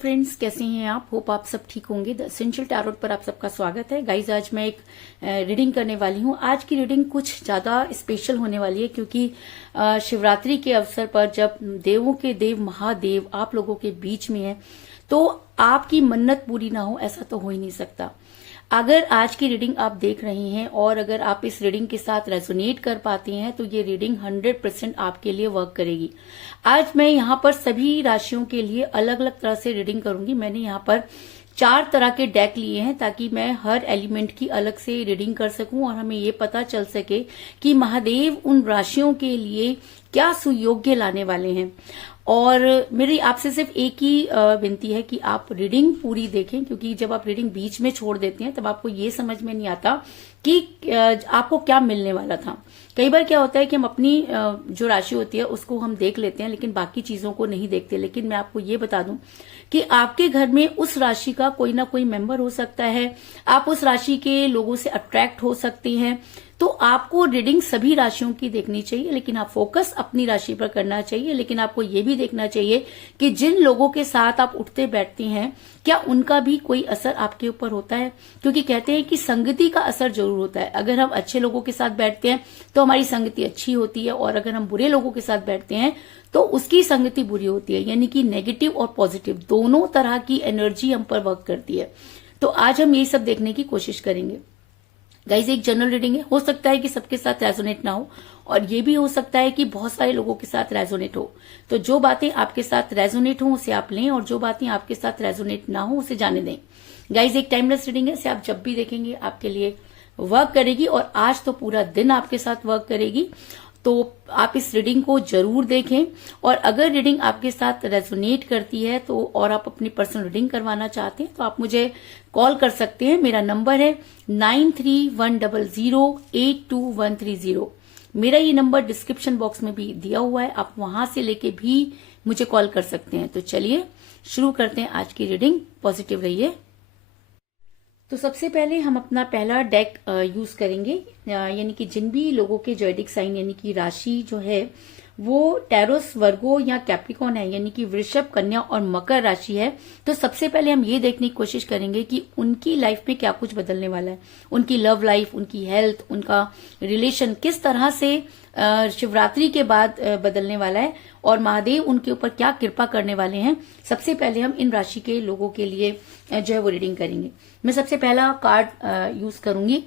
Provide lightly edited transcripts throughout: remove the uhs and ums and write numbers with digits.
Friends, कैसे हैं आप? होप आप सब ठीक होंगे। द एसेंशियल टैरोट पर आप सबका स्वागत है। गाइज, आज मैं एक रीडिंग करने वाली हूँ। आज की रीडिंग कुछ ज्यादा स्पेशल होने वाली है क्योंकि शिवरात्रि के अवसर पर जब देवों के देव महादेव आप लोगों के बीच में है तो आपकी मन्नत पूरी ना हो ऐसा तो हो ही नहीं सकता। अगर आज की रीडिंग आप देख रहे हैं और अगर आप इस रीडिंग के साथ रेजोनेट कर पाते हैं तो ये रीडिंग 100% आपके लिए वर्क करेगी। आज मैं यहाँ पर सभी राशियों के लिए अलग अलग तरह से रीडिंग करूंगी। मैंने यहाँ पर 4 तरह के डेक लिए हैं ताकि मैं हर एलिमेंट की अलग से रीडिंग कर सकूं और हमें ये पता चल सके कि महादेव उन राशियों के लिए क्या सुयोग्य लाने वाले हैं। और मेरी आपसे सिर्फ एक ही विनती है कि आप रीडिंग पूरी देखें, क्योंकि जब आप रीडिंग बीच में छोड़ देते हैं तब आपको ये समझ में नहीं आता कि आपको क्या मिलने वाला था। कई बार क्या होता है कि हम अपनी जो राशि होती है उसको हम देख लेते हैं लेकिन बाकी चीजों को नहीं देखते। लेकिन मैं आपको ये बता दूं कि आपके घर में उस राशि का कोई ना कोई मेंबर हो सकता है, आप उस राशि के लोगों से अट्रैक्ट हो सकते हैं। तो आपको रीडिंग सभी राशियों की देखनी चाहिए लेकिन आप फोकस अपनी राशि पर करना चाहिए। लेकिन आपको ये भी देखना चाहिए कि जिन लोगों के साथ आप उठते बैठते हैं क्या उनका भी कोई असर आपके ऊपर होता है, क्योंकि कहते हैं कि संगति का असर जरूर होता है। अगर हम अच्छे लोगों के साथ बैठते हैं तो हमारी संगति अच्छी होती है और अगर हम बुरे लोगों के साथ बैठते हैं तो उसकी संगति बुरी होती है। यानी कि नेगेटिव और पॉजिटिव दोनों तरह की एनर्जी हम पर वर्क करती है। तो आज हम यही सब देखने की कोशिश करेंगे। गाइज, एक जनरल रीडिंग है, हो सकता है कि सबके साथ रेजोनेट ना हो और ये भी हो सकता है कि बहुत सारे लोगों के साथ रेजोनेट हो। तो जो बातें आपके साथ रेजोनेट हो उसे आप लें और जो बातें आपके साथ रेजोनेट ना हो उसे जाने दें। गाइज, एक टाइमलेस रीडिंग है, इसे आप जब भी देखेंगे आपके लिए वर्क करेगी और आज तो पूरा दिन आपके साथ वर्क करेगी। तो आप इस रीडिंग को जरूर देखें और अगर रीडिंग आपके साथ रेजोनेट करती है तो और आप अपनी पर्सनल रीडिंग करवाना चाहते हैं तो आप मुझे कॉल कर सकते हैं। मेरा नंबर है 9310082130। मेरा ये नंबर डिस्क्रिप्शन बॉक्स में भी दिया हुआ है, आप वहां से लेके भी मुझे कॉल कर सकते हैं। तो चलिए शुरू करते हैं आज की रीडिंग। पॉजिटिव रहिए। तो सबसे पहले हम अपना पहला डेक यूज करेंगे, यानी कि जिन भी लोगों के ज़ोडिक साइन यानी कि राशि जो है वो टैरोस, वर्गो या कैप्रिकॉर्न है, यानी कि वृषभ, कन्या और मकर राशि है। तो सबसे पहले हम ये देखने की कोशिश करेंगे कि उनकी लाइफ में क्या कुछ बदलने वाला है। उनकी लव लाइफ, उनकी हेल्थ, उनका रिलेशन किस तरह से शिवरात्रि के बाद बदलने वाला है और महादेव उनके ऊपर क्या कृपा करने वाले हैं। सबसे पहले हम इन राशि के लोगों के लिए जो है वो रीडिंग करेंगे। मैं सबसे पहला कार्ड यूज करूंगी।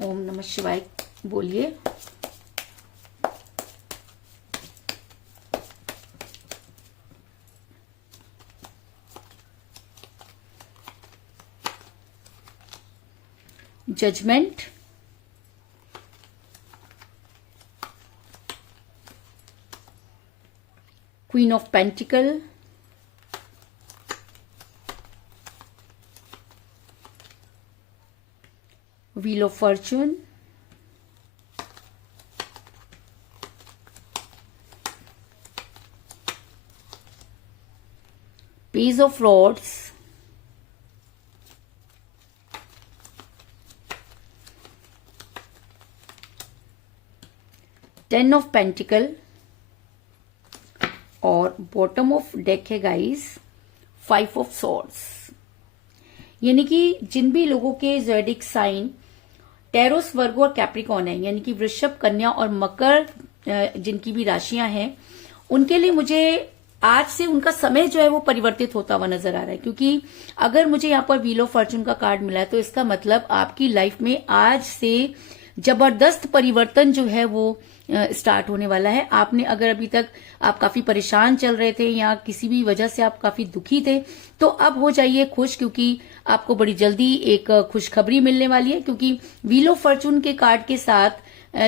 ओम नमः शिवाय बोलिए। Judgment, queen of pentacle, wheel of fortune, page of rods, ten of pentacle और बॉटम ऑफ डेक है गाइस 5 ऑफ सॉर्ड्स। यानी कि जिन भी लोगों के ज़ोडिक साइन टैरोस, वर्गो और कैप्रिकॉर्न है, यानी कि वृषभ, कन्या और मकर जिनकी भी राशियां हैं, उनके लिए मुझे आज से उनका समय जो है वो परिवर्तित होता हुआ नजर आ रहा है। क्योंकि अगर मुझे यहाँ पर व्हील ऑफ फॉर्चून का कार्ड मिला है तो इसका मतलब आपकी लाइफ में आज से जबरदस्त परिवर्तन जो है वो स्टार्ट होने वाला है। आपने अगर अभी तक आप काफी परेशान चल रहे थे या किसी भी वजह से आप काफी दुखी थे तो अब हो जाइए खुश, क्योंकि आपको बड़ी जल्दी एक खुशखबरी मिलने वाली है। क्योंकि व्हील ऑफ फॉर्चून के कार्ड के साथ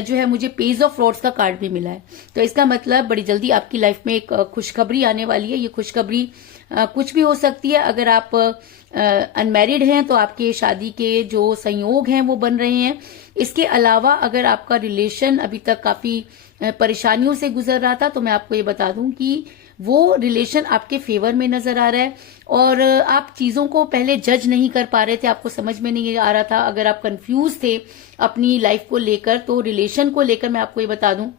जो है मुझे पेज ऑफ रॉड्स का कार्ड भी मिला है। तो इसका मतलब बड़ी जल्दी आपकी लाइफ में एक खुशखबरी आने वाली है। ये खुशखबरी कुछ भी हो सकती है। अगर आप अनमैरिड हैं तो आपके शादी के जो संयोग हैं वो बन रहे हैं। इसके अलावा अगर आपका रिलेशन अभी तक काफी परेशानियों से गुजर रहा था तो मैं आपको ये बता दूं कि वो रिलेशन आपके फेवर में नजर आ रहा है और आप चीजों को पहले जज नहीं कर पा रहे थे, आपको समझ में नहीं आ रहा था। अगर आप कंफ्यूज थे अपनी लाइफ को लेकर तो रिलेशन को लेकर मैं आपको ये बता दूं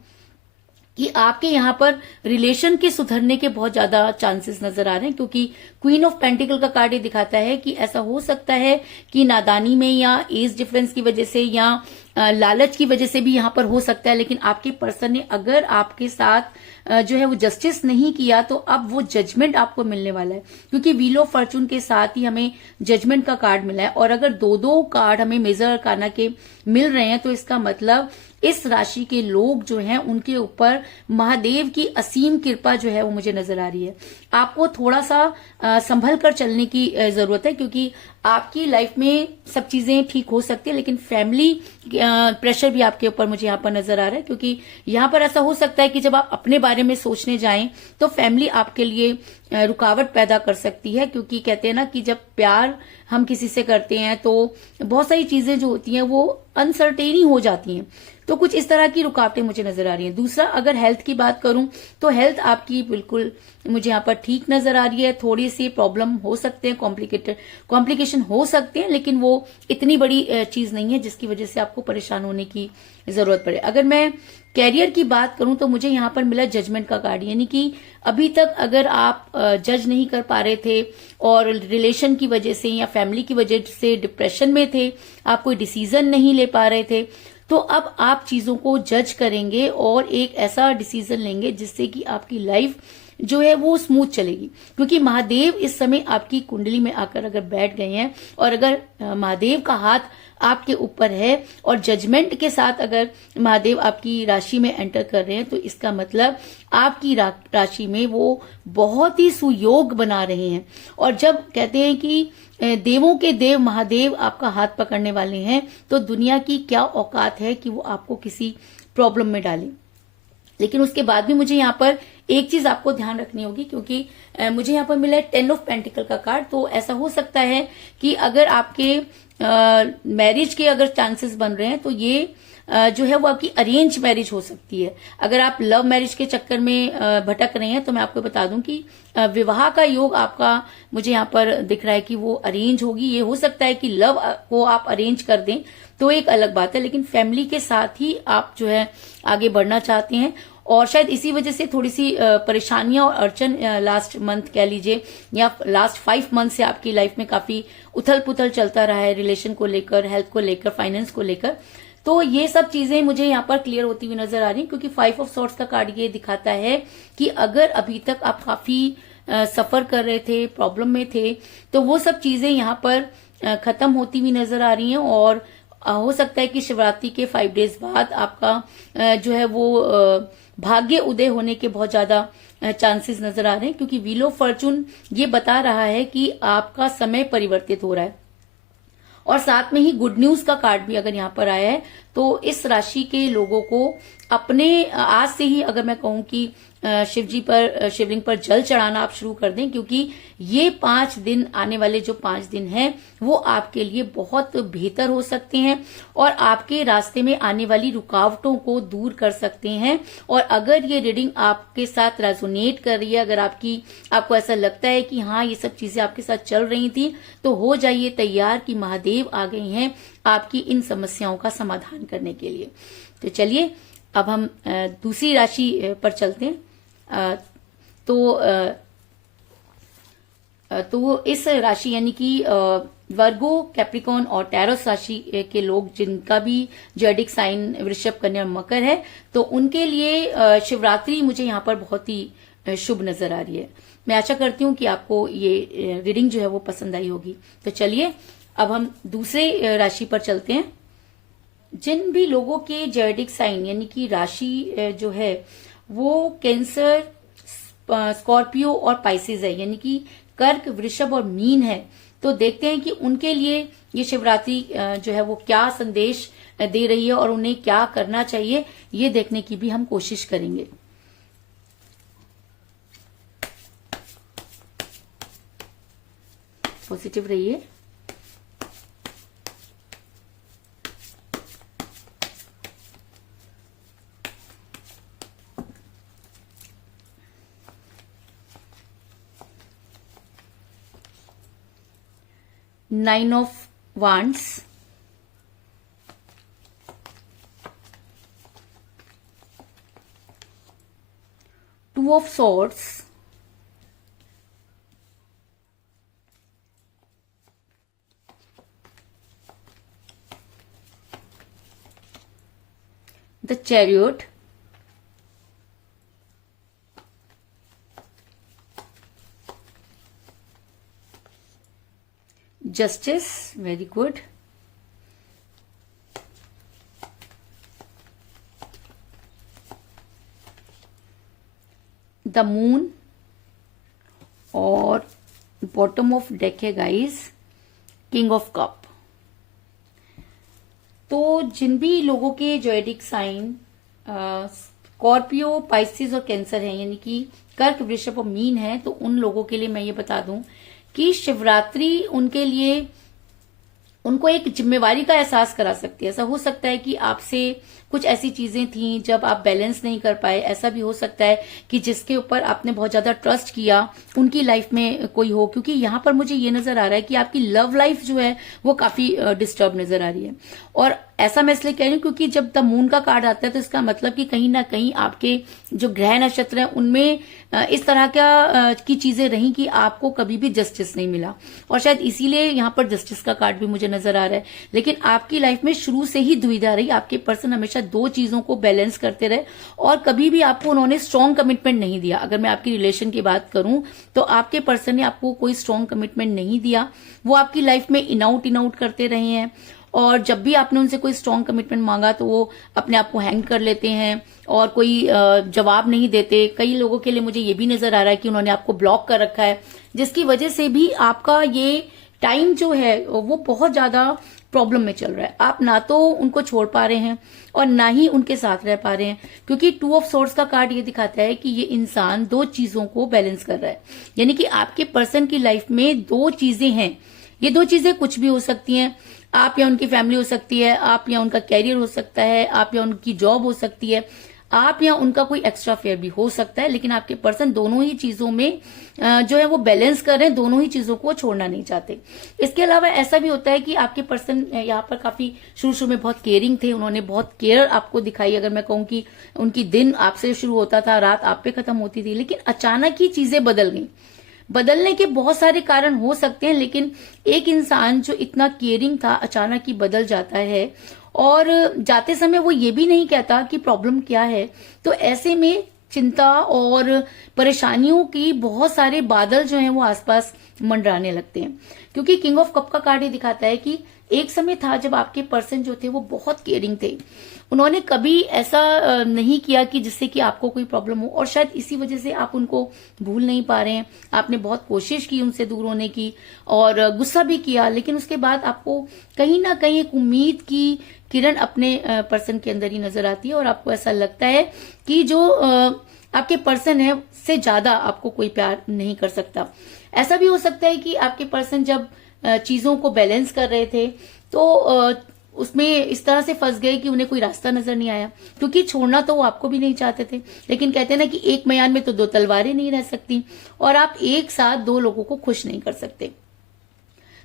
कि आपके यहाँ पर रिलेशन के सुधरने के बहुत ज्यादा चांसेस नजर आ रहे हैं, क्योंकि क्वीन ऑफ पेंटिकल का कार्ड ये दिखाता है कि ऐसा हो सकता है कि नादानी में या एज डिफरेंस की वजह से या लालच की वजह से भी यहाँ पर हो सकता है, लेकिन आपके पर्सन ने अगर आपके साथ जो है वो जस्टिस नहीं किया तो अब वो जजमेंट आपको मिलने वाला है, क्योंकि व्हील ऑफ फॉर्चून के साथ ही हमें जजमेंट का कार्ड मिला है। और अगर दो दो कार्ड हमें मेजर अरकाना के मिल रहे हैं तो इसका मतलब इस राशि के लोग जो हैं उनके ऊपर महादेव की असीम कृपा जो है वो मुझे नजर आ रही है। आपको थोड़ा सा संभल कर चलने की जरूरत है, क्योंकि आपकी लाइफ में सब चीजें ठीक हो सकती है, लेकिन फैमिली प्रेशर भी आपके ऊपर मुझे यहाँ पर नजर आ रहा है, क्योंकि यहाँ पर ऐसा हो सकता है कि जब आप अपने बारे में सोचने जाएं तो फैमिली आपके लिए रुकावट पैदा कर सकती है, क्योंकि कहते हैं ना कि जब प्यार हम किसी से करते हैं तो बहुत सारी चीजें जो होती हैं वो अनसर्टेनी हो जाती हैं, तो कुछ इस तरह की रुकावटें मुझे नजर आ रही हैं। दूसरा, अगर हेल्थ की बात करूं तो हेल्थ आपकी बिल्कुल मुझे यहाँ पर ठीक नजर आ रही है। थोड़ी सी प्रॉब्लम हो सकते हैं, कॉम्प्लिकेशन हो सकते हैं, लेकिन वो इतनी बड़ी चीज नहीं है जिसकी वजह से आपको परेशान होने की जरूरत पड़े। अगर मैं कैरियर की बात करूं तो मुझे यहाँ पर मिला जजमेंट का कार्ड, यानी कि अभी तक अगर आप जज नहीं कर पा रहे थे और रिलेशन की वजह से या फैमिली की वजह से डिप्रेशन में थे, आप कोई डिसीजन नहीं ले पा रहे थे, तो अब आप चीजों को जज करेंगे और एक ऐसा डिसीजन लेंगे जिससे कि आपकी लाइफ जो है वो स्मूथ चलेगी, क्योंकि महादेव इस समय आपकी कुंडली में आकर अगर बैठ गए हैं और अगर महादेव का हाथ आपके ऊपर है और जजमेंट के साथ अगर महादेव आपकी राशि में एंटर कर रहे हैं, तो इसका मतलब आपकी राशि में वो बहुत ही सुयोग बना रहे हैं। और जब कहते हैं कि देवों के देव महादेव आपका हाथ पकड़ने वाले हैं, तो दुनिया की क्या औकात है कि वो आपको किसी प्रॉब्लम में डाले। लेकिन उसके बाद भी मुझे यहाँ पर एक चीज आपको ध्यान रखनी होगी, क्योंकि मुझे यहाँ पर मिला है 10 ऑफ पेंटिकल का कार्ड। तो ऐसा हो सकता है कि अगर आपके मैरिज के अगर चांसेस बन रहे हैं तो ये जो है वो आपकी अरेंज मैरिज हो सकती है। अगर आप लव मैरिज के चक्कर में भटक रहे हैं तो मैं आपको बता दूं कि विवाह का योग आपका मुझे यहाँ पर दिख रहा है कि वो अरेंज होगी। ये हो सकता है कि लव को आप अरेंज कर दें तो एक अलग बात है, लेकिन फैमिली के साथ ही आप जो है आगे बढ़ना चाहते हैं। और शायद इसी वजह से थोड़ी सी परेशानियां और अड़चन लास्ट मंथ कह लीजिए या लास्ट 5 मंथ से आपकी लाइफ में काफी उथल पुथल चलता रहा है, रिलेशन को लेकर, हेल्थ को लेकर, फाइनेंस को लेकर। तो ये सब चीजें मुझे यहाँ पर क्लियर होती हुई नजर आ रही, क्योंकि 5 ऑफ सॉर्ड्स का कार्ड ये दिखाता है कि अगर अभी तक आप काफी सफर कर रहे थे, प्रॉब्लम में थे, तो वो सब चीजें यहाँ पर खत्म होती हुई नजर आ रही हैं। और हो सकता है कि शिवरात्रि के 5 डेज बाद आपका जो है वो भाग्य उदय होने के बहुत ज्यादा चांसेस नजर आ रहे हैं, क्योंकि व्हील ऑफ फॉर्चून ये बता रहा है कि आपका समय परिवर्तित हो रहा है। और साथ में ही गुड न्यूज का कार्ड भी अगर यहाँ पर आया है, तो इस राशि के लोगों को अपने आज से ही अगर मैं कहूं कि शिवलिंग पर जल चढ़ाना आप शुरू कर दें, क्योंकि ये 5 दिन, आने वाले जो 5 दिन हैं वो आपके लिए बहुत बेहतर हो सकते हैं और आपके रास्ते में आने वाली रुकावटों को दूर कर सकते हैं। और अगर ये रीडिंग आपके साथ रेजोनेट कर रही है, अगर आपको ऐसा लगता है कि हाँ ये सब चीजें आपके साथ चल रही थी, तो हो जाइए तैयार कि महादेव आ गए हैं आपकी इन समस्याओं का समाधान करने के लिए। तो चलिए अब हम दूसरी राशि पर चलते हैं। तो इस राशि यानी कि वर्गो, कैप्रिकॉर्न और टैरस राशि के लोग जिनका भी जॉडिक साइन वृषभ, कन्या और मकर है, तो उनके लिए शिवरात्रि मुझे यहाँ पर बहुत ही शुभ नजर आ रही है। मैं आशा करती हूँ कि आपको ये रीडिंग जो है वो पसंद आई होगी। तो चलिए अब हम दूसरे राशि पर चलते हैं। जिन भी लोगों के जॉडिक साइन यानी कि राशि जो है वो कैंसर, स्कॉर्पियो और पाइसेस है, यानी कि कर्क, वृषभ और मीन है, तो देखते हैं कि उनके लिए ये शिवरात्रि जो है वो क्या संदेश दे रही है और उन्हें क्या करना चाहिए, ये देखने की भी हम कोशिश करेंगे। पॉजिटिव रहिए। Nine of Wands, two of swords, the chariot, justice, very good, the moon, और बॉटम ऑफ डेक है गाइस किंग ऑफ कप। तो जिन भी लोगों के जोएडिक साइन स्कॉर्पियो, पाइसिस और कैंसर है, यानी कि कर्क, वृषभ और मीन है, तो उन लोगों के लिए मैं ये बता दूं कि शिवरात्रि उनके लिए, उनको एक जिम्मेवारी का एहसास करा सकती है। ऐसा हो सकता है कि आपसे कुछ ऐसी चीजें थी जब आप बैलेंस नहीं कर पाए। ऐसा भी हो सकता है कि जिसके ऊपर आपने बहुत ज्यादा ट्रस्ट किया उनकी लाइफ में कोई हो, क्योंकि यहाँ पर मुझे ये नजर आ रहा है कि आपकी लव लाइफ जो है वो काफी डिस्टर्ब नजर आ रही है। और ऐसा मैं इसलिए कह रही हूँ क्योंकि जब द मून का कार्ड आता है तो इसका मतलब कि कहीं ना कहीं आपके जो ग्रह नक्षत्र हैं उनमें इस तरह की चीजें रही कि आपको कभी भी जस्टिस नहीं मिला, और शायद इसीलिए यहाँ पर जस्टिस का कार्ड भी मुझे नजर आ रहा है। लेकिन आपकी लाइफ में शुरू से ही दुविधा रही, आपके पर्सन हमेशा दो चीजों को बैलेंस करते रहे और कभी भी आपको उन्होंने स्ट्रॉन्ग कमिटमेंट नहीं दिया। अगर मैं आपकी रिलेशन की बात करूं तो आपके पर्सन ने आपको कोई स्ट्रॉन्ग कमिटमेंट नहीं दिया, वो आपकी लाइफ में इन आउट करते रहे हैं। और जब भी आपने उनसे कोई स्ट्रॉन्ग कमिटमेंट मांगा तो वो अपने आप को हैंग कर लेते हैं और कोई जवाब नहीं देते। कई लोगों के लिए मुझे ये भी नजर आ रहा है कि उन्होंने आपको ब्लॉक कर रखा है, जिसकी वजह से भी आपका ये टाइम जो है वो बहुत ज्यादा प्रॉब्लम में चल रहा है। आप ना तो उनको छोड़ पा रहे हैं और ना ही उनके साथ रह पा रहे हैं, क्योंकि टू ऑफ सोर्ड्स का कार्ड ये दिखाता है कि ये इंसान दो चीजों को बैलेंस कर रहा है। यानी कि आपके पर्सन की लाइफ में दो चीजें हैं। ये दो चीजें कुछ भी हो सकती हैं, आप या उनकी फैमिली हो सकती है, आप या उनका कैरियर हो सकता है, आप या उनकी जॉब हो सकती है, आप या उनका कोई एक्स्ट्रा फेयर भी हो सकता है। लेकिन आपके पर्सन दोनों ही चीजों में जो है वो बैलेंस कर रहे हैं, दोनों ही चीजों को छोड़ना नहीं चाहते। इसके अलावा ऐसा भी होता है कि आपके पर्सन यहाँ पर काफी शुरू में बहुत केयरिंग थे, उन्होंने बहुत केयर आपको दिखाई। अगर मैं कहूँ कि उनकी दिन आपसे शुरू होता था, रात आप पे खत्म होती थी, लेकिन अचानक ही चीजें बदल गई। बदलने के बहुत सारे कारण हो सकते हैं, लेकिन एक इंसान जो इतना केयरिंग था अचानक ही बदल जाता है और जाते समय वो ये भी नहीं कहता कि प्रॉब्लम क्या है। तो ऐसे में चिंता और परेशानियों की बहुत सारे बादल जो हैं वो आसपास मंडराने लगते हैं, क्योंकि किंग ऑफ कप का कार्ड ये दिखाता है कि एक समय था जब आपके पर्सन जो थे वो बहुत केयरिंग थे। उन्होंने कभी ऐसा नहीं किया कि जिससे कि आपको कोई प्रॉब्लम हो, और शायद इसी वजह से आप उनको भूल नहीं पा रहे हैं। आपने बहुत कोशिश की उनसे दूर होने की और गुस्सा भी किया, लेकिन उसके बाद आपको कहीं ना कहीं एक उम्मीद की किरण अपने पर्सन के अंदर ही नजर आती है और आपको ऐसा लगता है कि जो आपके पर्सन है से ज्यादा आपको कोई प्यार नहीं कर सकता। ऐसा भी हो सकता है कि आपके पर्सन जब चीजों को बैलेंस कर रहे थे तो उसमें इस तरह से फंस गए कि उन्हें कोई रास्ता नजर नहीं आया, क्योंकि छोड़ना तो वो आपको भी नहीं चाहते थे। लेकिन कहते हैं ना कि एक म्यान में तो दो तलवारें नहीं रह सकती, और आप एक साथ दो लोगों को खुश नहीं कर सकते।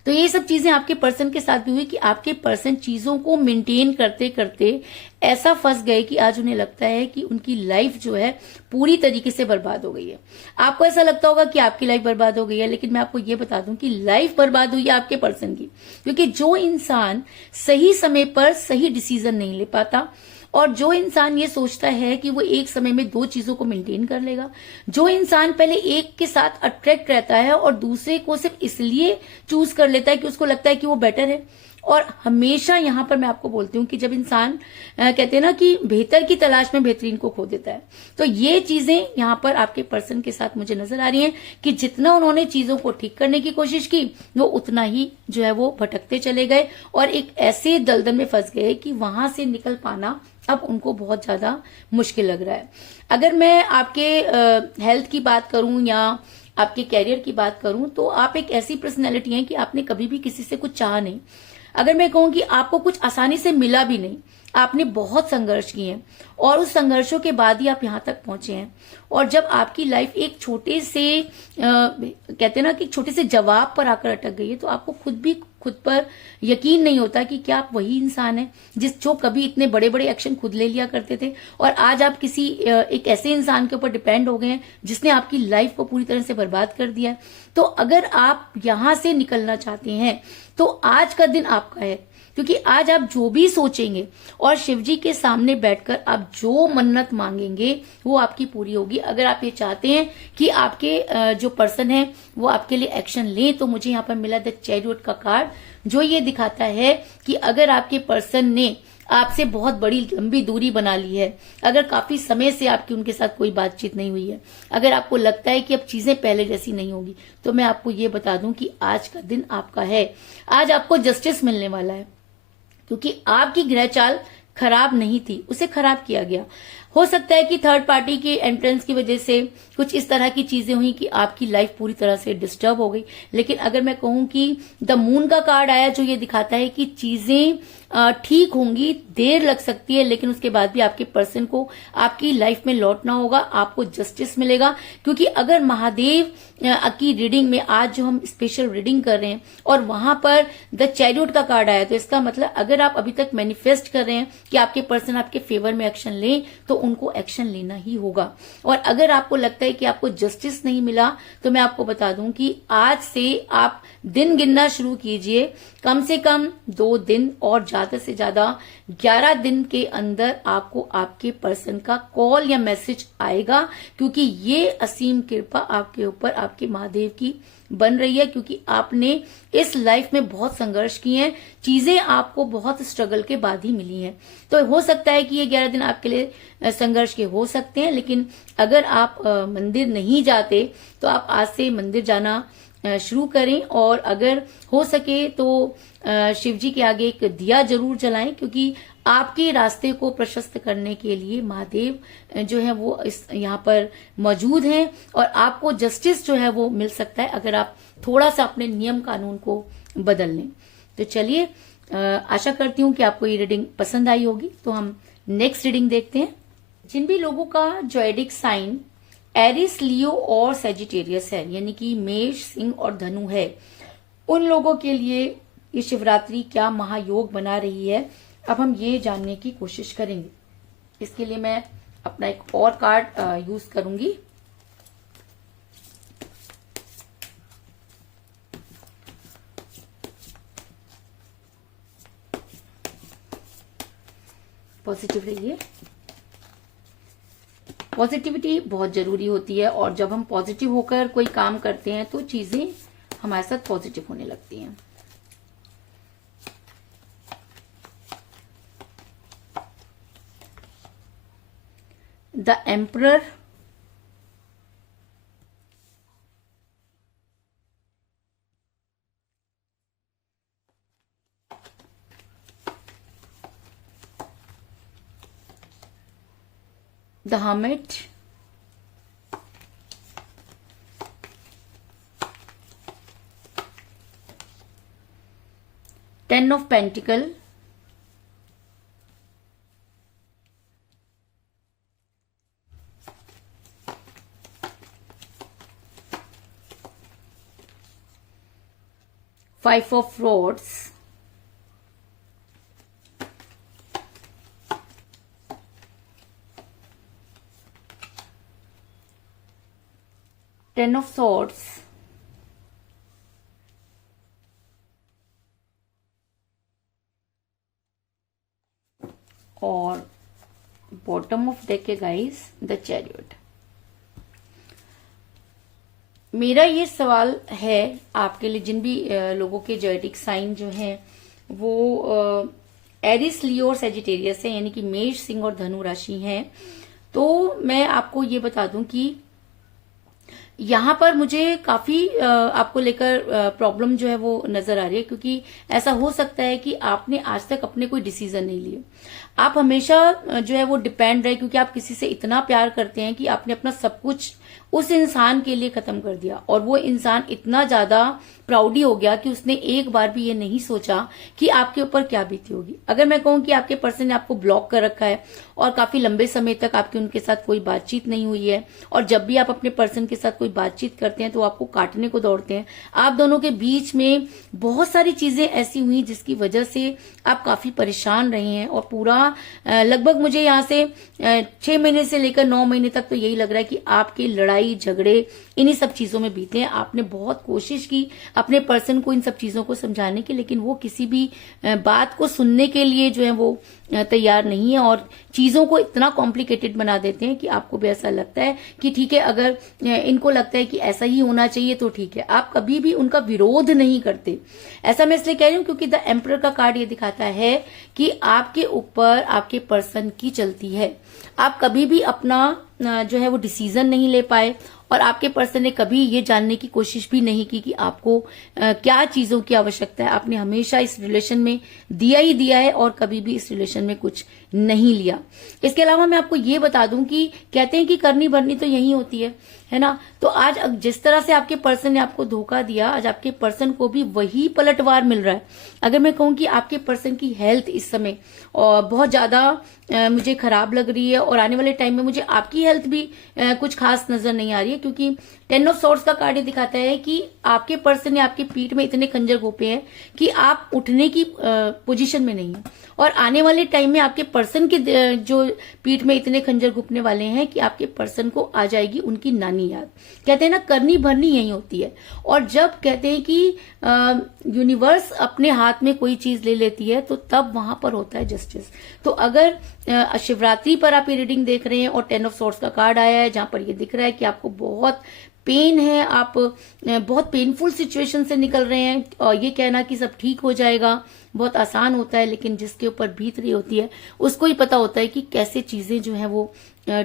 तो ये सब चीजें आपके पर्सन के साथ भी हुई कि आपके पर्सन चीजों को मेंटेन करते करते ऐसा फंस गए कि आज उन्हें लगता है कि उनकी लाइफ जो है पूरी तरीके से बर्बाद हो गई है। आपको ऐसा लगता होगा कि आपकी लाइफ बर्बाद हो गई है, लेकिन मैं आपको ये बता दूं कि लाइफ बर्बाद हुई है आपके पर्सन की, क्योंकि जो इंसान सही समय पर सही डिसीजन नहीं ले पाता और जो इंसान ये सोचता है कि वो एक समय में दो चीजों को मेंटेन कर लेगा, जो इंसान पहले एक के साथ अट्रैक्ट रहता है और दूसरे को सिर्फ इसलिए चूज कर लेता है कि उसको लगता है कि वो बेटर है। और हमेशा यहां पर मैं आपको बोलती हूँ कि जब इंसान कहते हैं ना कि बेहतर की तलाश में बेहतरीन को खो देता है, तो ये चीजें यहाँ पर आपके पर्सन के साथ मुझे नजर आ रही हैं कि जितना उन्होंने चीजों को ठीक करने की कोशिश की वो उतना ही जो है वो भटकते चले गए और एक ऐसे दलदल में फंस गए कि वहां से निकल पाना अब उनको बहुत ज्यादा मुश्किल लग रहा है। अगर मैं आपके हेल्थ की बात करूं या आपके कैरियर की बात करूं तो आप एक ऐसी पर्सनैलिटी हैं कि आपने कभी भी किसी से कुछ चाहा नहीं। अगर मैं कहूं कि आपको कुछ आसानी से मिला भी नहीं, आपने बहुत संघर्ष किए हैं और उस संघर्षों के बाद ही आप यहाँ तक पहुंचे हैं। और जब आपकी लाइफ एक छोटे से कहते हैं ना कि छोटे से जवाब पर आकर अटक गई है, तो आपको खुद पर यकीन नहीं होता कि क्या आप वही इंसान है जो कभी इतने बड़े बड़े एक्शन खुद ले लिया करते थे, और आज आप किसी एक ऐसे इंसान के ऊपर डिपेंड हो गए हैं जिसने आपकी लाइफ को पूरी तरह से बर्बाद कर दिया है। तो अगर आप यहां से निकलना चाहते हैं तो आज का दिन आपका है, क्योंकि आज आप जो भी सोचेंगे और शिव जी के सामने बैठकर आप जो मन्नत मांगेंगे वो आपकी पूरी होगी। अगर आप ये चाहते हैं कि आपके जो पर्सन है वो आपके लिए एक्शन ले, तो मुझे यहाँ पर मिला द चैरियट का कार्ड, जो ये दिखाता है कि अगर आपके पर्सन ने आपसे बहुत बड़ी लंबी दूरी बना ली है, अगर काफी समय से आपकी उनके साथ कोई बातचीत नहीं हुई है, अगर आपको लगता है कि अब चीजें पहले जैसी नहीं होगी, तो मैं आपको ये बता दूं कि आज का दिन आपका है। आज आपको जस्टिस मिलने वाला है, क्योंकि आपकी ग्रह चाल खराब नहीं थी, उसे खराब किया गया। हो सकता है कि थर्ड पार्टी के एंट्रेंस की वजह से कुछ इस तरह की चीजें हुई कि आपकी लाइफ पूरी तरह से डिस्टर्ब हो गई। लेकिन अगर मैं कहूं कि द मून का कार्ड आया, जो ये दिखाता है कि चीजें ठीक होंगी, देर लग सकती है, लेकिन उसके बाद भी आपके पर्सन को आपकी लाइफ में लौटना होगा, आपको जस्टिस मिलेगा। क्योंकि अगर महादेव की रीडिंग में आज जो हम स्पेशल रीडिंग कर रहे हैं और वहां पर द चैरियट का कार्ड आया, तो इसका मतलब अगर आप अभी तक मैनिफेस्ट कर रहे हैं कि आपके पर्सन आपके फेवर में एक्शन लें, तो उनको एक्शन लेना ही होगा। और अगर आपको लगता है कि आपको जस्टिस नहीं मिला, तो मैं आपको बता दूं कि आज से आप दिन गिनना शुरू कीजिए। कम से कम 2 दिन और ज्यादा से ज्यादा 11 दिन के अंदर आपको आपके पर्सन का कॉल या मैसेज आएगा, क्योंकि ये असीम कृपा आपके ऊपर आपके महादेव की बन रही है। क्योंकि आपने इस लाइफ में बहुत संघर्ष किए हैं, चीजें आपको बहुत स्ट्रगल के बाद ही मिली हैं। तो हो सकता है कि ये 11 दिन आपके लिए संघर्ष के हो सकते हैं, लेकिन अगर आप मंदिर नहीं जाते तो आप आज से मंदिर जाना शुरू करें। और अगर हो सके तो शिव जी के आगे एक दिया जरूर जलाएं, क्योंकि आपके रास्ते को प्रशस्त करने के लिए महादेव जो है वो इस यहाँ पर मौजूद हैं, और आपको जस्टिस जो है वो मिल सकता है अगर आप थोड़ा सा अपने नियम कानून को बदल लें। तो चलिए, आशा करती हूँ कि आपको ये रीडिंग पसंद आई होगी। तो हम नेक्स्ट रीडिंग देखते हैं। जिन भी लोगों का जॉयडिक साइन एरिस, लियो और सेजिटेरियस है, यानी कि मेष, सिंह और धनु है, उन लोगों के लिए ये शिवरात्रि क्या महायोग बना रही है, अब हम ये जानने की कोशिश करेंगे। इसके लिए मैं अपना एक और कार्ड यूज करूंगी। पॉजिटिव रहिए। पॉजिटिविटी बहुत जरूरी होती है, और जब हम पॉजिटिव होकर कोई काम करते हैं तो चीजें हमारे साथ पॉजिटिव होने लगती हैं। The emperor, the hermit, ten of pentacle, five of rods, ten of swords, और बॉटम ऑफ डेक है गाइस द चैरियट। मेरा ये सवाल है आपके लिए, जिन भी लोगों के जॉयडिक साइन जो हैं वो एरिस, लियो और सेजिटेरियस है, यानी कि मेष, सिंह और धनु राशि हैं, तो मैं आपको ये बता दूं कि यहाँ पर मुझे काफी आपको लेकर प्रॉब्लम जो है वो नजर आ रही है। क्योंकि ऐसा हो सकता है कि आपने आज तक अपने कोई डिसीजन नहीं लिए, आप हमेशा जो है वो डिपेंड रहे, क्योंकि आप किसी से इतना प्यार करते हैं कि आपने अपना सब कुछ उस इंसान के लिए खत्म कर दिया, और वो इंसान इतना ज्यादा प्राउडी हो गया कि उसने एक बार भी ये नहीं सोचा कि आपके ऊपर क्या बीती होगी। अगर मैं कहूं कि आपके पर्सन ने आपको ब्लॉक कर रखा है और काफी लंबे समय तक आपकी उनके साथ कोई बातचीत नहीं हुई है, और जब भी आप अपने पर्सन के साथ कोई बातचीत करते हैं तो आपको काटने को दौड़ते हैं, आप दोनों के बीच में बहुत सारी चीजें ऐसी हुई जिसकी वजह से आप काफी परेशान रहे हैं, और पूरा लगभग मुझे यहाँ से 6 महीने से लेकर 9 महीने तक तो यही लग रहा है कि आपकी लड़ाई झगड़े इन्हीं सब चीजों में बीते हैं। आपने बहुत कोशिश की अपने पर्सन को इन सब चीजों को समझाने की, लेकिन वो किसी भी बात को सुनने के लिए जो है वो तैयार नहीं है, और चीजों को इतना कॉम्प्लिकेटेड बना देते हैं कि आपको भी ऐसा लगता है कि ठीक है, अगर इनको लगता है कि ऐसा ही होना चाहिए तो ठीक है। आप कभी भी उनका विरोध नहीं करते। ऐसा मैं इसलिए कह रही हूं क्योंकि द एम्परर का कार्ड ये दिखाता है कि आपके ऊपर आपके पर्सन की चलती है। आप कभी भी अपना जो है वो डिसीजन नहीं ले पाए, और आपके पर्सन ने कभी ये जानने की कोशिश भी नहीं की कि आपको क्या चीजों की आवश्यकता है। आपने हमेशा इस रिलेशन में दिया ही दिया है और कभी भी इस रिलेशन में कुछ नहीं लिया। इसके अलावा मैं आपको ये बता दूं कि कहते हैं कि करनी भरनी तो यही होती है ना। तो आज जिस तरह से आपके पर्सन ने आपको धोखा दिया, आज आपके पर्सन को भी वही पलटवार मिल रहा है। अगर मैं कहूं कि आपके पर्सन की हेल्थ इस समय बहुत ज्यादा मुझे खराब लग रही है, और आने वाले टाइम में मुझे आपकी हेल्थ भी कुछ खास नजर नहीं आ रही है, क्योंकि 10 ऑफ सॉर्ड्स का कार्ड दिखाता है कि आपके पर्सन ने आपकी पीठ में इतने खंजर घोंपे हैं कि आप उठने की पोजीशन में नहीं है, और आने वाले टाइम में आपके पर्सन के जो पीठ में इतने खंजर घुपने वाले हैं कि आपके पर्सन को आ जाएगी उनकी नानी याद। कहते हैं ना, करनी भरनी यही होती है। और जब कहते हैं कि यूनिवर्स अपने हाथ में कोई चीज ले लेती है तो तब वहां पर होता है जस्टिस। तो अगर शिवरात्रि पर आप ये रीडिंग देख रहे हैं और 10 ऑफ सॉर्ड्स का कार्ड आया है जहां पर ये दिख रहा है कि आपको बहुत पेन है, आप बहुत पेनफुल सिचुएशन से निकल रहे हैं, और ये कहना कि सब ठीक हो जाएगा बहुत आसान होता है, लेकिन जिसके ऊपर बीत रही होती है उसको ही पता होता है कि कैसे चीजें जो है वो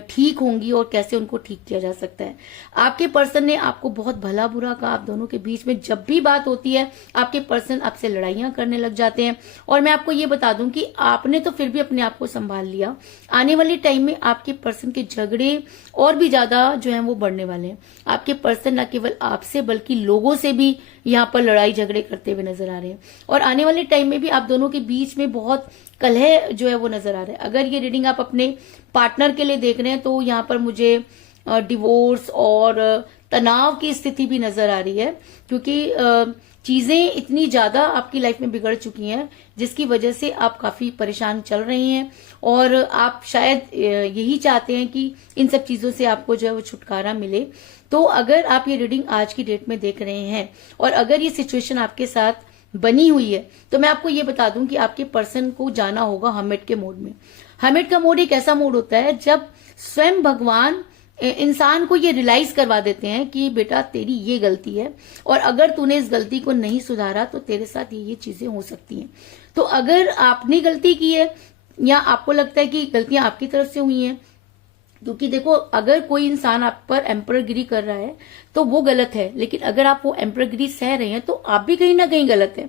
ठीक होंगी और कैसे उनको ठीक किया जा सकता है। आपके पर्सन ने आपको बहुत भला बुरा कहा। आप दोनों के बीच में जब भी बात होती है आपके पर्सन आपसे लड़ाइयां करने लग जाते हैं, और मैं आपको ये बता दूं कि आपने तो फिर भी अपने आप को संभाल लिया। आने वाले टाइम में आपके पर्सन के झगड़े और भी ज्यादा जो है वो बढ़ने वाले हैं। आपके पर्सन न केवल आपसे बल्कि लोगों से भी यहाँ पर लड़ाई झगड़े करते हुए नजर आ रहे हैं, और आने वाले टाइम में भी आप दोनों के बीच में बहुत कलह जो है वो नजर आ रहा है। अगर ये रीडिंग आप अपने पार्टनर के लिए देख रहे हैं तो यहाँ पर मुझे डिवोर्स और तनाव की स्थिति भी नजर आ रही है, क्योंकि चीजें इतनी ज्यादा आपकी लाइफ में बिगड़ चुकी हैं जिसकी वजह से आप काफी परेशान चल रहे हैं, और आप शायद यही चाहते हैं कि इन सब चीजों से आपको जो है वो छुटकारा मिले। तो अगर आप ये रीडिंग आज की डेट में देख रहे हैं और अगर ये सिचुएशन आपके साथ बनी हुई है तो मैं आपको ये बता दूं कि आपके पर्सन को जाना होगा हर्मिट के मोड में। हर्मिट का मोड एक ऐसा मोड होता है जब स्वयं भगवान इंसान को ये रियलाइज करवा देते हैं कि बेटा तेरी ये गलती है, और अगर तूने इस गलती को नहीं सुधारा तो तेरे साथ ये चीजें हो सकती हैं। तो अगर आपने गलती की है या आपको लगता है कि गलतियां आपकी तरफ से हुई हैं, क्योंकि देखो अगर कोई इंसान आप पर एम्पररगिरी कर रहा है तो वो गलत है, लेकिन अगर आप वो एम्पररगिरी सह रहे हैं तो आप भी कहीं ना कहीं गलत है।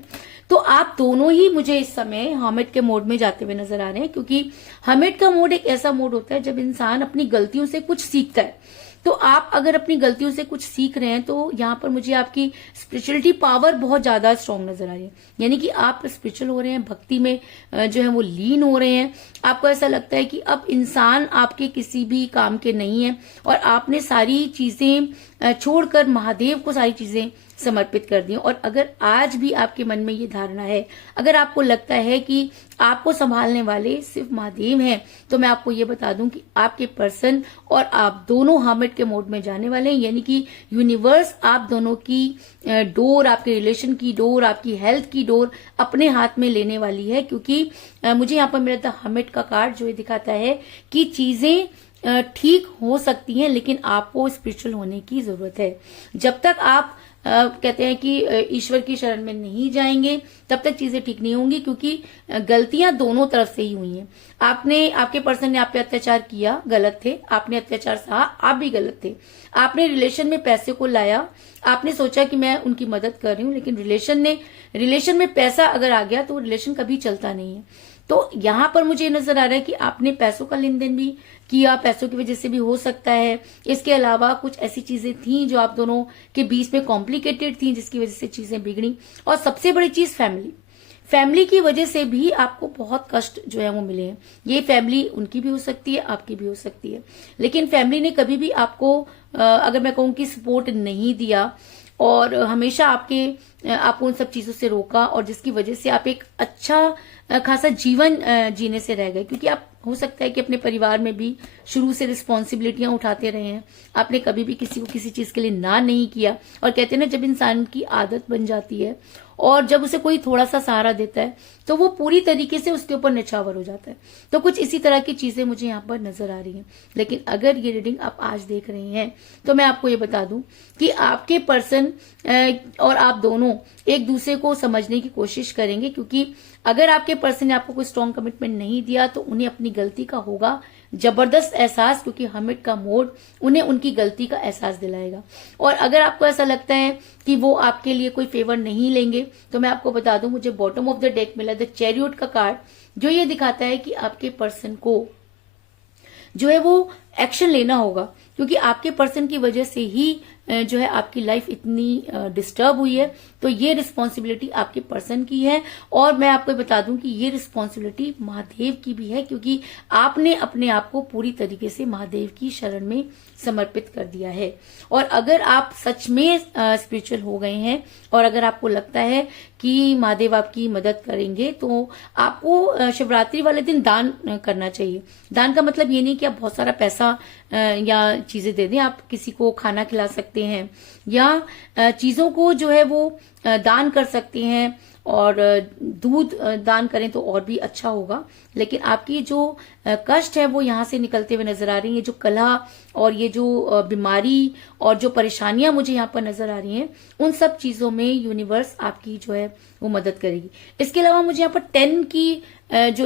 तो आप दोनों ही मुझे इस समय हर्मिट के मोड में जाते हुए नजर आ रहे हैं, क्योंकि हर्मिट का मोड एक ऐसा मोड होता है जब इंसान अपनी गलतियों से कुछ सीखता है। तो आप अगर अपनी गलतियों से कुछ सीख रहे हैं तो यहाँ पर मुझे आपकी स्पिरिचुअलिटी पावर बहुत ज्यादा स्ट्रांग नजर आ रही है, यानी कि आप स्पिरिचुअल हो रहे हैं, भक्ति में जो है वो लीन हो रहे हैं। आपको ऐसा लगता है कि अब इंसान आपके किसी भी काम के नहीं है, और आपने सारी चीजें छोड़कर महादेव को सारी चीजें समर्पित कर दी। और अगर आज भी आपके मन में ये धारणा है, अगर आपको लगता है कि आपको संभालने वाले सिर्फ महादेव हैं, तो मैं आपको ये बता दूं कि आपके पर्सन और आप दोनों हर्मिट के मोड में जाने वाले हैं, यानी कि यूनिवर्स आप दोनों की डोर, आपके रिलेशन की डोर, आपकी हेल्थ की डोर अपने हाथ में लेने वाली है। क्योंकि मुझे यहाँ पर मेरा द हर्मिट का कार्ड जो ये दिखाता है कि चीजें ठीक हो सकती हैं, लेकिन आपको स्पिरिचुअल होने की जरूरत है। जब तक आप कहते हैं कि ईश्वर की शरण में नहीं जाएंगे तब तक चीजें ठीक नहीं होंगी, क्योंकि गलतियां दोनों तरफ से ही हुई हैं। आपके पर्सन ने आप पे अत्याचार किया, गलत थे, आपने अत्याचार सहा, आप भी गलत थे। आपने रिलेशन में पैसे को लाया, आपने सोचा कि मैं उनकी मदद कर रही हूं, लेकिन रिलेशन में पैसा अगर आ गया तो रिलेशन कभी चलता नहीं है। तो यहां पर मुझे नजर आ रहा है कि आपने पैसों का लेन देन भी किया, पैसों की वजह से भी हो सकता है। इसके अलावा कुछ ऐसी चीजें थी जो आप दोनों के बीच में कॉम्प्लिकेटेड थी, जिसकी वजह से चीजें बिगड़ी। और सबसे बड़ी चीज फैमिली की वजह से भी आपको बहुत कष्ट जो है वो मिले हैं। ये फैमिली उनकी भी हो सकती है, आपकी भी हो सकती है, लेकिन फैमिली ने कभी भी आपको अगर मैं कहूँ कि सपोर्ट नहीं दिया और हमेशा आपको उन सब चीजों से रोका, और जिसकी वजह से आप एक अच्छा खासा जीवन जीने से रह गए। क्योंकि आप हो सकता है कि अपने परिवार में भी शुरू से रिस्पॉन्सिबिलिटियां उठाते रहे हैं, आपने कभी भी किसी को किसी चीज के लिए ना नहीं किया। और कहते हैं ना, जब इंसान की आदत बन जाती है और जब उसे कोई थोड़ा सा सहारा देता है तो वो पूरी तरीके से उसके ऊपर निछावर हो जाता है। तो कुछ इसी तरह की चीजें मुझे यहाँ पर नजर आ रही हैं। लेकिन अगर ये रीडिंग आप आज देख रहे हैं तो मैं आपको ये बता दूं कि आपके पर्सन और आप दोनों एक दूसरे को समझने की कोशिश करेंगे। क्योंकि अगर आपके पर्सन ने आपको कोई स्ट्रॉन्ग कमिटमेंट नहीं दिया तो उन्हें अपनी गलती का होगा जबरदस्त एहसास, क्योंकि हर्मिट का मोड उन्हें उनकी गलती का एहसास दिलाएगा। और अगर आपको ऐसा लगता है कि वो आपके लिए कोई फेवर नहीं लेंगे, तो मैं आपको बता दूं, मुझे बॉटम ऑफ द डेक मिला द चैरियट का कार्ड, जो ये दिखाता है कि आपके पर्सन को जो है वो एक्शन लेना होगा। क्योंकि आपके पर्सन की वजह से ही जो है आपकी लाइफ इतनी डिस्टर्ब हुई है। तो ये रिस्पॉन्सिबिलिटी आपके पर्सन की है। और मैं आपको बता दूं कि ये रिस्पॉन्सिबिलिटी महादेव की भी है, क्योंकि आपने अपने आप को पूरी तरीके से महादेव की शरण में समर्पित कर दिया है। और अगर आप सच में स्पिरिचुअल हो गए हैं और अगर आपको लगता है कि महादेव आपकी मदद करेंगे, तो आपको शिवरात्रि वाले दिन दान करना चाहिए। दान का मतलब ये नहीं कि आप बहुत सारा पैसा या चीजें दे दें, आप किसी को खाना खिला सकते हैं या चीजों को जो है वो दान कर सकते हैं। और दूध दान करें तो और भी अच्छा होगा। लेकिन आपकी जो कष्ट है वो यहाँ से निकलते हुए नजर आ रही है। जो कलह और ये जो बीमारी और जो परेशानियां मुझे यहाँ पर नजर आ रही हैं, उन सब चीजों में यूनिवर्स आपकी जो है वो मदद करेगी। इसके अलावा मुझे यहाँ पर 10 की जो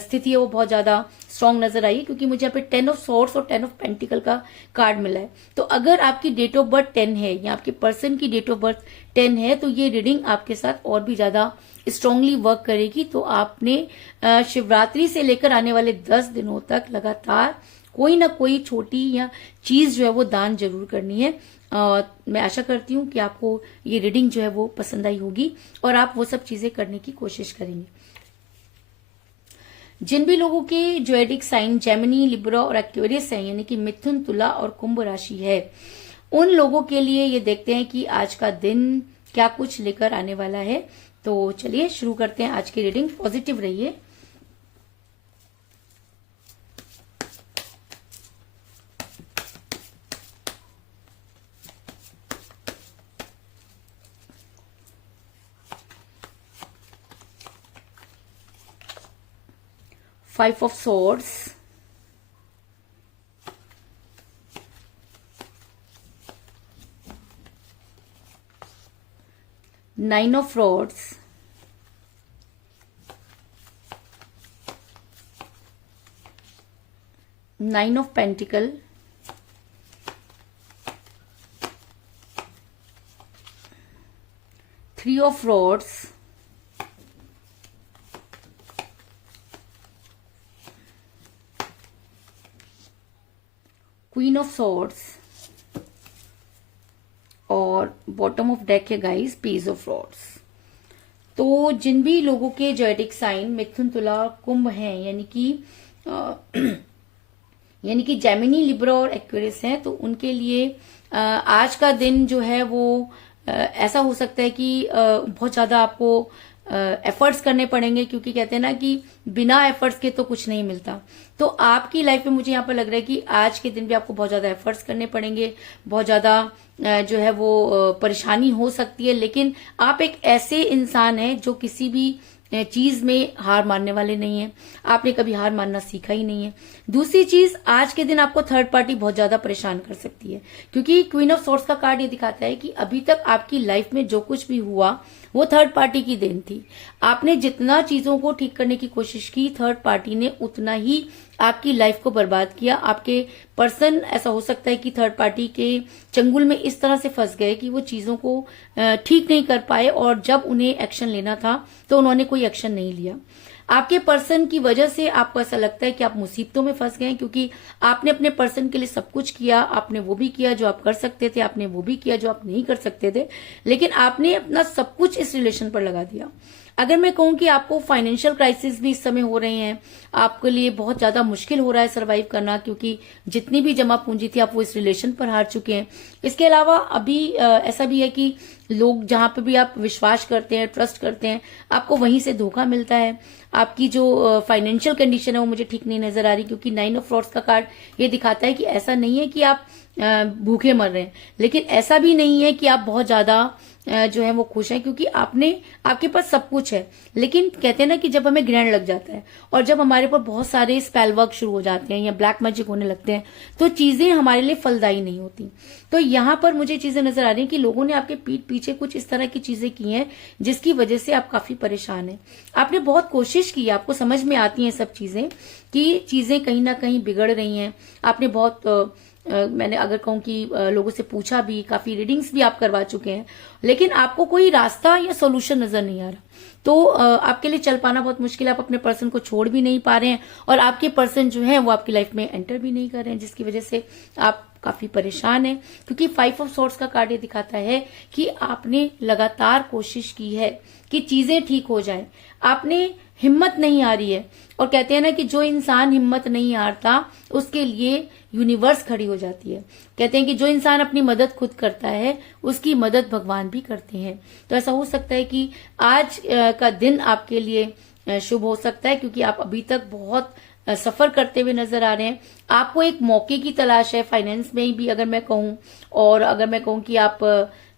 स्थिति है वो बहुत ज्यादा स्ट्रांग नजर आई है, क्योंकि मुझे यहाँ पे 10 ऑफ सॉर्ड्स और 10 ऑफ पेंटिकल का कार्ड मिला है। तो अगर आपकी डेट ऑफ बर्थ 10 है या आपके पर्सन की डेट ऑफ बर्थ 10 है, तो ये रीडिंग आपके साथ और भी ज्यादा स्ट्रांगली वर्क करेगी। तो आपने शिवरात्रि से लेकर आने वाले 10 दिनों तक लगातार कोई ना कोई छोटी या चीज जो है वो दान जरूर करनी है। मैं आशा करती हूँ कि आपको ये रीडिंग जो है वो पसंद आई होगी और आप वो सब चीजें करने की कोशिश करेंगे। जिन भी लोगों के ज्योडिक साइन जेमिनी, लिब्रा और एक्वेरियस है, यानी कि मिथुन, तुला और कुंभ राशि है, उन लोगों के लिए ये देखते हैं कि आज का दिन क्या कुछ लेकर आने वाला है। तो चलिए शुरू करते हैं आज की रीडिंग। पॉजिटिव रहिए। Five of Swords, Nine of Rods, Nine of Pentacle, Three of Rods, queen of swords और बॉटम ऑफ डेक है गाइस पेज ऑफ रॉड्स। तो जिन भी लोगों के ज्योडिक साइन मिथुन, तुला, कुंभ हैं, यानी कि जेमिनी, लिब्रा और एक्वेरियस हैं, तो उनके लिए आज का दिन जो है वो ऐसा हो सकता है कि बहुत ज्यादा आपको एफर्ट्स करने पड़ेंगे। क्योंकि कहते हैं ना कि बिना एफर्ट्स के तो कुछ नहीं मिलता। तो आपकी लाइफ में मुझे यहाँ पर लग रहा है कि आज के दिन भी आपको बहुत ज्यादा एफर्ट्स करने पड़ेंगे, बहुत ज्यादा जो है वो परेशानी हो सकती है। लेकिन आप एक ऐसे इंसान हैं जो किसी भी चीज में हार मानने वाले नहीं है। आपने कभी हार मानना सीखा ही नहीं है। दूसरी चीज, आज के दिन आपको थर्ड पार्टी बहुत ज्यादा परेशान कर सकती है, क्योंकि क्वीन ऑफ सोर्स का कार्ड ये दिखाता है कि अभी तक आपकी लाइफ में जो कुछ भी हुआ वो थर्ड पार्टी की देन थी। आपने जितना चीजों को ठीक करने की कोशिश की, थर्ड पार्टी ने उतना ही आपकी लाइफ को बर्बाद किया। आपके पर्सन, ऐसा हो सकता है कि थर्ड पार्टी के चंगुल में इस तरह से फंस गए कि वो चीजों को ठीक नहीं कर पाए, और जब उन्हें एक्शन लेना था तो उन्होंने कोई एक्शन नहीं लिया। आपके पर्सन की वजह से आपको ऐसा लगता है कि आप मुसीबतों में फंस गए हैं, क्योंकि आपने अपने पर्सन के लिए सब कुछ किया, आपने वो भी किया जो आप कर सकते थे, आपने वो भी किया जो आप नहीं कर सकते थे, लेकिन आपने अपना सब कुछ इस रिलेशन पर लगा दिया। अगर मैं कहूं कि आपको फाइनेंशियल क्राइसिस भी इस समय हो रहे हैं, आपके लिए बहुत ज्यादा मुश्किल हो रहा है सरवाइव करना, क्योंकि जितनी भी जमा पूंजी थी आप वो इस रिलेशन पर हार चुके हैं। इसके अलावा अभी ऐसा भी है कि लोग जहां पे भी आप विश्वास करते हैं, ट्रस्ट करते हैं, आपको वहीं से धोखा मिलता है। आपकी जो फाइनेंशियल कंडीशन है वो मुझे ठीक नहीं नजर आ रही, क्योंकि 9 ऑफ फ्रॉड्स का कार्ड ये दिखाता है कि ऐसा नहीं है कि आप भूखे मर रहे हैं, लेकिन ऐसा भी नहीं है कि आप बहुत ज्यादा जो है वो खुश हैं, क्योंकि आपके पास सब कुछ है। लेकिन कहते हैं ना कि जब हमें ग्रहण लग जाता है और जब हमारे ऊपर बहुत सारे स्पेल वर्क शुरू हो जाते हैं या ब्लैक मैजिक होने लगते हैं, तो चीजें हमारे लिए फलदायी नहीं होती। तो यहाँ पर मुझे चीजें नजर आ रही हैं कि लोगों ने आपके पीठ पीछे कुछ इस तरह की चीजें की हैं जिसकी वजह से आप काफी परेशान हैं। आपने बहुत कोशिश की, आपको समझ में आती हैं सब चीजें कि चीजें कहीं ना कहीं बिगड़ रही हैं। आपने बहुत मैंने अगर कहूं कि लोगों से पूछा भी, काफी रीडिंग्स भी आप करवा चुके हैं, लेकिन आपको कोई रास्ता या सोल्यूशन नजर नहीं आ रहा। तो आपके लिए चल पाना बहुत मुश्किल है। आप अपने पर्सन को छोड़ भी नहीं पा रहे हैं और आपके पर्सन जो है वो आपकी लाइफ में एंटर भी नहीं कर रहे हैं, जिसकी वजह से आप काफी परेशान हैं। क्योंकि 5 ऑफ सॉर्ड्स का कार्ड ये दिखाता है कि आपने लगातार कोशिश की है कि चीजें ठीक हो जाएं, आपने हिम्मत नहीं आ रही है। और कहते हैं ना कि जो इंसान हिम्मत नहीं हारता उसके लिए यूनिवर्स खड़ी हो जाती है। कहते हैं कि जो इंसान अपनी मदद खुद करता है उसकी मदद भगवान भी करते हैं। तो ऐसा हो सकता है कि आज का दिन आपके लिए शुभ हो सकता है, क्योंकि आप अभी तक बहुत सफर करते हुए नजर आ रहे हैं। आपको एक मौके की तलाश है फाइनेंस में भी, अगर मैं कहूं, और अगर मैं कहूं कि आप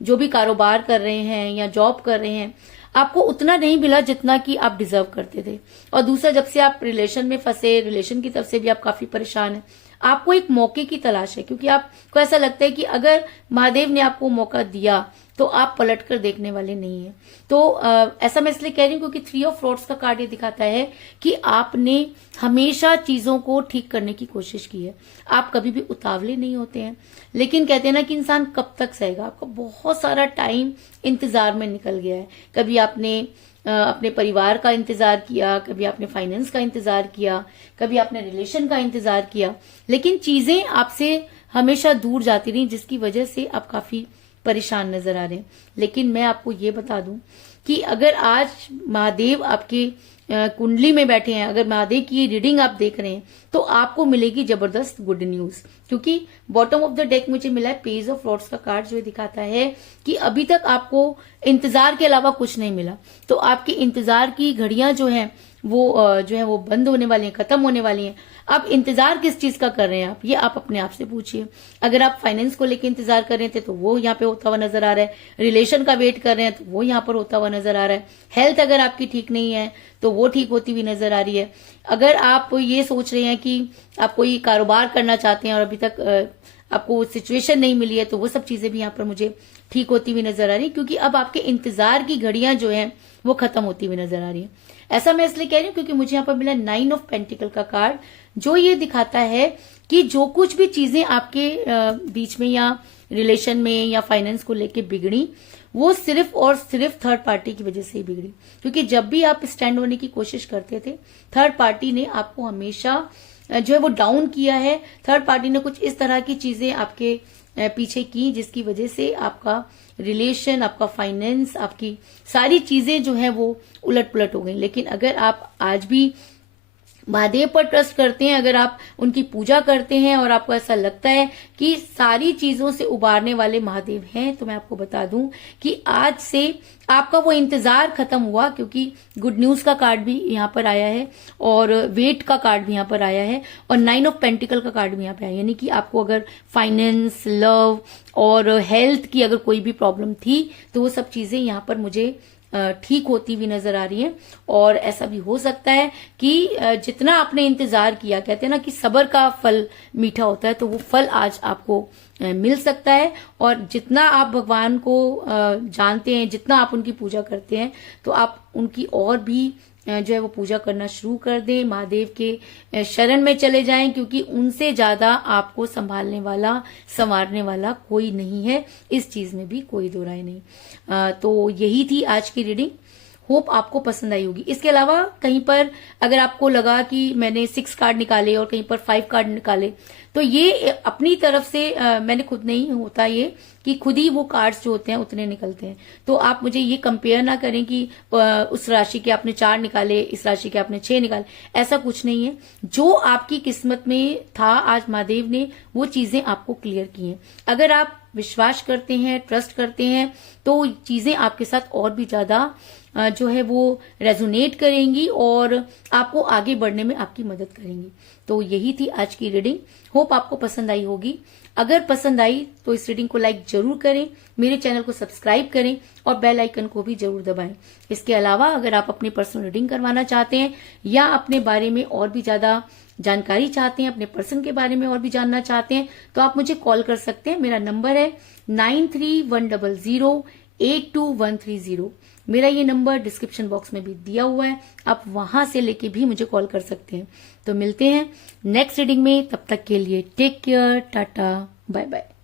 जो भी कारोबार कर रहे हैं या जॉब कर रहे हैं, आपको उतना नहीं मिला जितना कि आप डिजर्व करते थे। और दूसरा, जब से आप रिलेशन में फंसे, रिलेशन की तरफ से भी आप काफी परेशान हैं। आपको एक मौके की तलाश है, क्योंकि आपको ऐसा लगता है कि अगर महादेव ने आपको मौका दिया तो आप पलट कर देखने वाले नहीं है। तो ऐसा मैं इसलिए कह रही हूँ क्योंकि 3 ऑफ फ्रॉड्स का कार्ड ये दिखाता है कि आपने हमेशा चीजों को ठीक करने की कोशिश की है। आप कभी भी उतावले नहीं होते हैं, लेकिन कहते हैं ना कि इंसान कब तक सहेगा। आपका बहुत सारा टाइम इंतजार में निकल गया है। कभी आपने अपने परिवार का इंतजार किया, कभी आपने फाइनेंस का इंतजार किया, कभी आपने रिलेशन का इंतजार किया, लेकिन चीजें आपसे हमेशा दूर जाती रही, जिसकी वजह से आप काफी परेशान नजर आ रहे हैं। लेकिन मैं आपको ये बता दूं कि अगर आज महादेव आपके कुंडली में बैठे हैं, अगर महादेव की ये रीडिंग आप देख रहे हैं, तो आपको मिलेगी जबरदस्त गुड न्यूज। क्योंकि बॉटम ऑफ द डेक मुझे मिला है पेज ऑफ फ्रॉड्स का कार्ड, जो दिखाता है कि अभी तक आपको इंतजार के अलावा कुछ नहीं मिला। तो आपके इंतजार की घड़ियां जो है वो बंद होने वाली हैं, खत्म होने वाली हैं। अब इंतजार किस चीज का कर रहे हैं आप, ये आप अपने आप से पूछिए। अगर आप फाइनेंस को लेकर इंतजार कर रहे थे तो वो यहाँ पे होता हुआ नजर आ रहा है। रिलेशन का वेट कर रहे हैं तो वो यहाँ पर होता हुआ नजर आ रहा है। हेल्थ अगर आपकी ठीक नहीं है तो वो ठीक होती हुई नजर आ रही है। अगर आप ये सोच रहे हैं कि आप कोई कारोबार करना चाहते हैं और अभी तक आपको सिचुएशन नहीं मिली है, तो वो सब चीजें भी यहाँ पर मुझे ठीक होती हुई नजर आ रही है, क्योंकि अब आपके इंतजार की घड़ियां जो है वो खत्म होती हुई नजर आ रही है। ऐसा मैं इसलिए कह रही हूँ क्योंकि मुझे यहाँ पर मिला 9 ऑफ पेंटिकल का कार्ड, जो ये दिखाता है कि जो कुछ भी चीजें आपके बीच में या रिलेशन में या फाइनेंस को लेके बिगड़ी, वो सिर्फ और सिर्फ थर्ड पार्टी की वजह से ही बिगड़ी। क्योंकि जब भी आप स्टैंड होने की कोशिश करते थे, थर्ड पार्टी ने आपको हमेशा जो है वो डाउन किया है। थर्ड पार्टी ने कुछ इस तरह की चीजें आपके पीछे की, जिसकी वजह से आपका रिलेशन, आपका फाइनेंस, आपकी सारी चीजें जो है वो उलट पुलट हो गई। लेकिन अगर आप आज भी महादेव पर ट्रस्ट करते हैं, अगर आप उनकी पूजा करते हैं और आपको ऐसा लगता है कि सारी चीजों से उबारने वाले महादेव हैं, तो मैं आपको बता दूं कि आज से आपका वो इंतजार खत्म हुआ। क्योंकि गुड न्यूज का कार्ड भी यहाँ पर आया है और वेट का कार्ड भी यहाँ पर आया है और 9 ऑफ पेंटिकल का कार्ड भी यहाँ पे आया है। यानी कि आपको अगर फाइनेंस, लव और हेल्थ की अगर कोई भी प्रॉब्लम थी तो वो सब चीजें यहाँ पर मुझे ठीक होती हुई नजर आ रही है। और ऐसा भी हो सकता है कि जितना आपने इंतजार किया, कहते हैं ना कि सब्र का फल मीठा होता है, तो वो फल आज आपको मिल सकता है। और जितना आप भगवान को जानते हैं, जितना आप उनकी पूजा करते हैं, तो आप उनकी और भी जो है वो पूजा करना शुरू कर दें। महादेव के शरण में चले जाएं, क्योंकि उनसे ज्यादा आपको संभालने वाला, संवारने वाला कोई नहीं है। इस चीज में भी कोई दो राय नहीं। तो यही थी आज की रीडिंग। होप आपको पसंद आई होगी। इसके अलावा कहीं पर अगर आपको लगा कि मैंने 6 कार्ड निकाले और कहीं पर 5 कार्ड निकाले, तो ये अपनी तरफ से मैंने खुद नहीं होता ये कि खुद ही वो कार्ड्स जो होते हैं उतने निकलते हैं। तो आप मुझे ये कंपेयर ना करें कि उस राशि के आपने 4 निकाले, इस राशि के आपने 6 निकाले, ऐसा कुछ नहीं है। जो आपकी किस्मत में था आज महादेव ने वो चीजें आपको क्लियर की हैं। अगर आप विश्वास करते हैं, ट्रस्ट करते हैं, तो चीजें आपके साथ और भी ज्यादा जो है वो रेजोनेट करेंगी और आपको आगे बढ़ने में आपकी मदद करेंगी। तो यही थी आज की रीडिंग। होप आपको पसंद आई होगी। अगर पसंद आई तो इस रीडिंग को लाइक जरूर करें, मेरे चैनल को सब्सक्राइब करें और बेल आइकन को भी जरूर दबाएं। इसके अलावा अगर आप अपनी पर्सनल रीडिंग करवाना चाहते हैं या अपने बारे में और भी ज्यादा जानकारी चाहते हैं, अपने पर्सन के बारे में और भी जानना चाहते हैं, तो आप मुझे कॉल कर सकते हैं। मेरा नंबर है 9310082130। मेरा ये नंबर डिस्क्रिप्शन बॉक्स में भी दिया हुआ है, आप वहां से लेके भी मुझे कॉल कर सकते हैं। तो मिलते हैं नेक्स्ट रीडिंग में, तब तक के लिए टेक केयर, टाटा, बाय बाय।